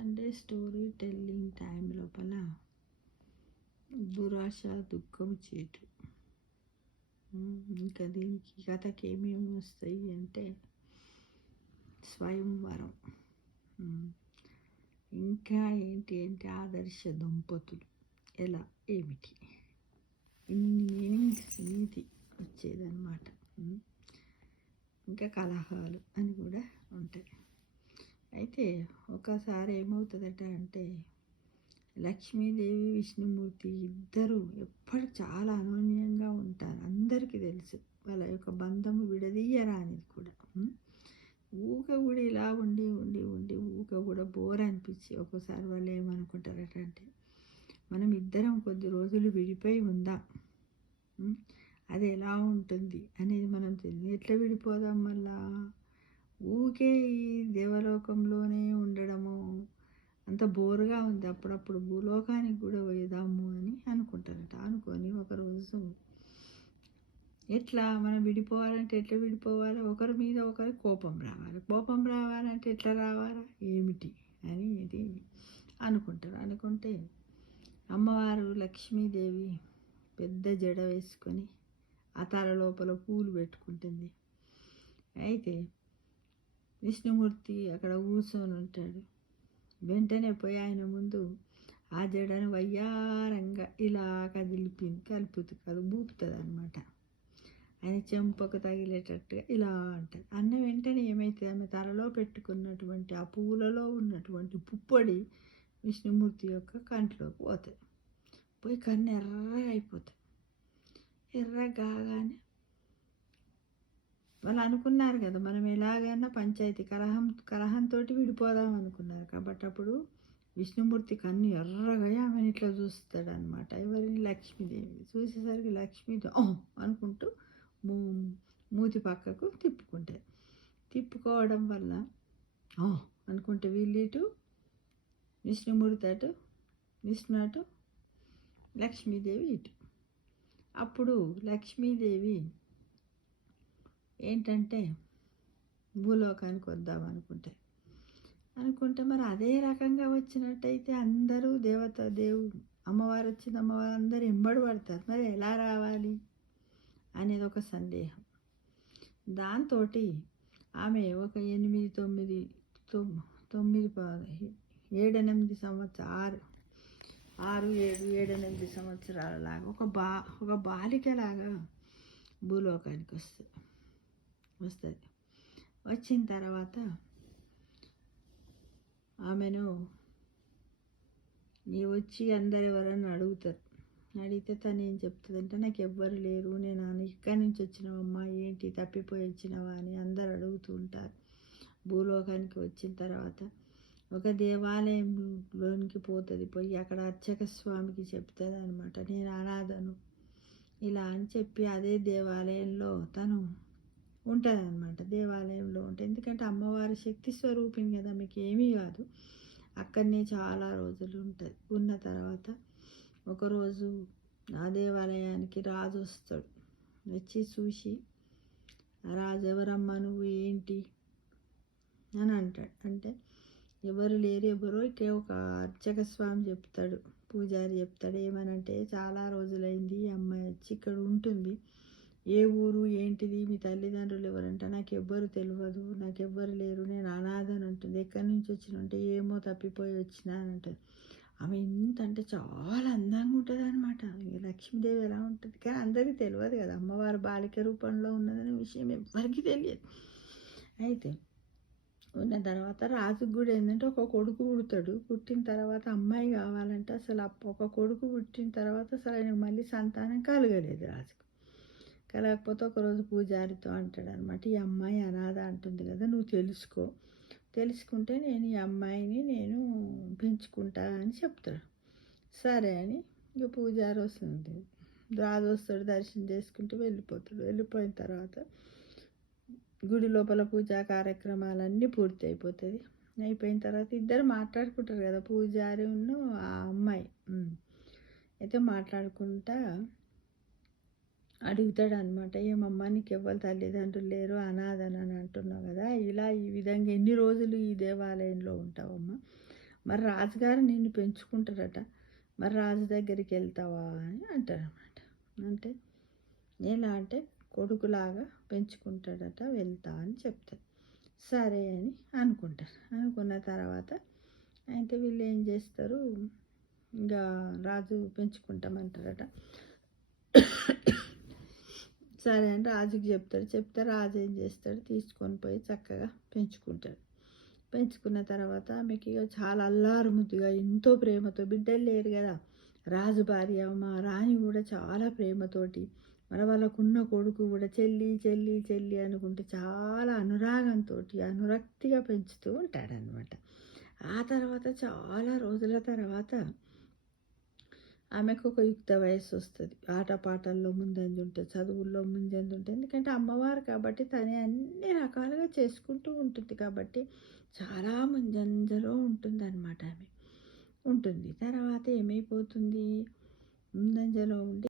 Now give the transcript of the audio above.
Sunday story telling time లోపల దురాశ దుఃఖం చేటు. ఇంకా దీనికి కథకి ఏమేమి వస్తాయి అంటే స్వయంవరం, ఇంకా ఏంటి అంటే ఆదర్శ దంపతులు, ఎలా ఏమిటి ఇన్ని మీనింగ్స్ నీతి వచ్చేదన్నమాట. ఇంకా కలహాలు అని కూడా ఉంటాయి. అయితే ఒకసారి ఏమవుతుందట అంటే లక్ష్మీదేవి విష్ణుమూర్తి ఇద్దరు ఎప్పుడు చాలా అనోన్యంగా ఉంటారు. అందరికీ తెలుసు వాళ్ళ యొక్క బంధము విడదీయరానిది కూడా. ఊక కూడా ఇలా ఉండి ఉండి ఉండి ఊక కూడా బోర్ అనిపించి ఒక్కోసారి వాళ్ళు ఏమనుకుంటారట అంటే మనం ఇద్దరం కొద్ది రోజులు విడిపోయి ఉందాం, అది ఎలా ఉంటుంది అనేది మనం తెలియదు. ఎట్లా విడిపోదాం, మళ్ళా ఊకే ఈ దేవలోకంలోనే ఉండడము అంత బోరుగా ఉంది, అప్పుడప్పుడు భూలోకానికి కూడా పోయేదాము అని అనుకుంటారట. అనుకొని ఒకరోజు ఎట్లా మనం విడిపోవాలంటే ఎట్లా విడిపోవాలి, ఒకరి మీద ఒకరి కోపం రావాలి, కోపం రావాలంటే ఎట్లా రావాలా ఏమిటి అని ఇది అనుకుంటారు. అనుకుంటే అమ్మవారు లక్ష్మీదేవి పెద్ద జడ వేసుకొని ఆ తల లోపల పూలు పెట్టుకుంటుంది. అయితే విష్ణుమూర్తి అక్కడ కూర్చొని ఉంటాడు. వెంటనే పోయి ఆయన ముందు ఆ జడను వయ్యారంగా ఇలా బూపుతుంది అనమాట. ఆయన చెంపకు తగిలేటట్టుగా ఇలా అంటారు. అన్న వెంటనే ఏమైతే ఆమె తలలో పెట్టుకున్నటువంటి ఆ పూలలో ఉన్నటువంటి పుప్పొడి విష్ణుమూర్తి యొక్క కంట్లోకి పోతుంది. పోయి కన్ను ఎర్రగా అయిపోతుంది. ఎర్రగా కాగానే వాళ్ళు అనుకున్నారు కదా మనం ఎలాగైనా పంచాయతీ కలహంతో విడిపోదాం అనుకున్నారు. కాబట్టి అప్పుడు విష్ణుమూర్తి కన్ను ఎర్రగా ఆమెను ఇట్లా చూస్తాడు అనమాట. ఎవరిని? లక్ష్మీదేవి. చూసేసరికి లక్ష్మీదేవి అనుకుంటూ మూతి పక్కకు తిప్పుకుంటారు. తిప్పుకోవడం వల్ల అనుకుంటే వీళ్ళిటు విష్ణుమూర్తి అటు, విష్ణు అటు, లక్ష్మీదేవి ఇటు. అప్పుడు లక్ష్మీదేవి ఏంటంటే భూలోకానికి వద్దాం అనుకుంటే మరి అదే రకంగా వచ్చినట్టయితే అందరూ అమ్మవారు వచ్చింది, అమ్మవారు అందరూ ఎంబడి పడతారు. మరి ఎలా రావాలి అనేది ఒక సందేహం. దాంతో ఆమె ఒక 7-8 సంవత్సరాలు 6-7 సంవత్సరాలలాగా ఒక బాలికలాగా భూలోకానికి వస్తుంది. వచ్చిన తర్వాత ఆమెను వచ్చి అందరు ఎవరన్నా అడుగుతారు. అడిగితే తను ఏం చెప్తుందంటే నాకు ఎవ్వరు లేరు, నేను ఇక్కడి నుంచి వచ్చినవమ్మా, ఏంటి తప్పిపోయి వచ్చినవా అని అందరు అడుగుతూ ఉంటారు. భూలోకానికి వచ్చిన తర్వాత ఒక దేవాలయంలోనికి పోతుంది. పోయి అక్కడ అర్చక స్వామికి చెప్తుంది అనమాట, నేను అనాథను ఇలా అని చెప్పి అదే దేవాలయంలో తను ఉంటుంది అనమాట. దేవాలయంలో ఉంటుంది. ఎందుకంటే అమ్మవారి శక్తి స్వరూపిణి కదా, మీకు ఏమీ కాదు. అక్కడనే చాలా రోజులు ఉంటుంది. ఉన్న తర్వాత ఒకరోజు ఆ దేవాలయానికి రాజు వస్తాడు. వచ్చి చూసి రాజు, ఎవరమ్మా నువ్వు, ఏంటి అని అంటాడు. అంటే ఎవరు లేరు, ఒక అర్చక స్వామి చెప్తాడు, పూజారి చెప్తాడు. ఏమనంటే చాలా రోజులైంది ఈ అమ్మాయి వచ్చి ఇక్కడ ఉంటుంది, ఏ ఊరు ఏంటిది, మీ తల్లిదండ్రులు ఎవరంటే నాకు ఎవ్వరు తెలియదు, నాకు ఎవ్వరు లేరు, నేను అనాథని అంటుంది. ఎక్కడి నుంచి వచ్చినంటే ఏమో తప్పిపోయి వచ్చినా అని అంటుంది. ఆమె ఇంత అంటే చాలా అందంగా ఉంటుంది అనమాట. లక్ష్మీదేవి ఎలా ఉంటుంది కానీ అందరికీ తెలియదు కదా, అమ్మవారు బాలిక రూపంలో ఉన్నదనే విషయం ఎవ్వరికీ తెలియదు. అయితే ఉన్న తర్వాత రాజుకు కూడా ఏంటంటే ఒక కొడుకు పుడతాడు. పుట్టిన తర్వాత అమ్మాయి కావాలంటే అసలు ఒక కొడుకు పుట్టిన తర్వాత అసలు ఆయనకు మళ్ళీ సంతానం కలగలేదు. రాజుకు కలగకపోతే ఒకరోజు పూజారితో అంటాడు అనమాట, ఈ అమ్మాయి అనాథ అంటుంది కదా, నువ్వు తెలుసుకుంటే నేను ఈ అమ్మాయిని పెంచుకుంటా అని చెప్తాడు. సరే అని ఇక పూజారి వస్తుంది, రాజు వస్తాడు, దర్శనం చేసుకుంటూ వెళ్ళిపోతాడు. వెళ్ళిపోయిన తర్వాత గుడి లోపల పూజా కార్యక్రమాలన్నీ పూర్తి అయిపోతుంది. అయిపోయిన తర్వాత ఇద్దరు మాట్లాడుకుంటారు కదా, పూజారి ఆ అమ్మాయి. అయితే మాట్లాడుకుంటా అడుగుతాడు అనమాట, ఏమమ్మా నీకు ఎవ్వరు తల్లిదండ్రులు లేరు, అనాథని అని అంటున్నావు కదా, ఈ విధంగా ఎన్ని రోజులు ఈ దేవాలయంలో ఉంటావమ్మా, మరి రాజుగారు నిన్ను పెంచుకుంటారట, మరి రాజు దగ్గరికి వెళ్తావా అని అంటారనమాట. అంటే ఎలా అంటే కొడుకులాగా పెంచుకుంటాడట, వెళ్తా అని చెప్తారు. సరే అని అనుకుంటారు. అనుకున్న తర్వాత అయితే వీళ్ళు ఏం చేస్తారు, ఇంకా రాజు పెంచుకుంటామంటారట. సరే అని రాజుకి చెప్తాడు. చెప్తే రాజు ఏం చేస్తాడు, తీసుకొని పోయి చక్కగా పెంచుకుంటాడు. పెంచుకున్న తర్వాత ఆమెకి ఇక చాలా అల్లారు ముద్దుగా ఎంతో ప్రేమతో, బిడ్డలు లేరు కదా, రాజు భార్య మా రాణి కూడా చాలా ప్రేమతోటి, వాళ్ళకున్న కొడుకు కూడా చెల్లి చెల్లి చెల్లి అనుకుంటే చాలా అనురాగంతో అనురక్తిగా పెంచుతూ ఉంటాడనమాట. ఆ తర్వాత చాలా రోజుల తర్వాత ఆమెకు ఒక యుక్త వయస్సు వస్తుంది. ఆటపాటల్లో ముందంజ ఉంటుంది, చదువుల్లో ముందంజ ఉంటుంది. ఎందుకంటే అమ్మవారు కాబట్టి తనే అన్ని రకాలుగా చేసుకుంటూ ఉంటుంది కాబట్టి చాలా ముంజంజలో ఉంటుందన్నమాట. ఆమె ఉంటుంది. తర్వాత ఏమైపోతుంది, ముందంజలో ఉండి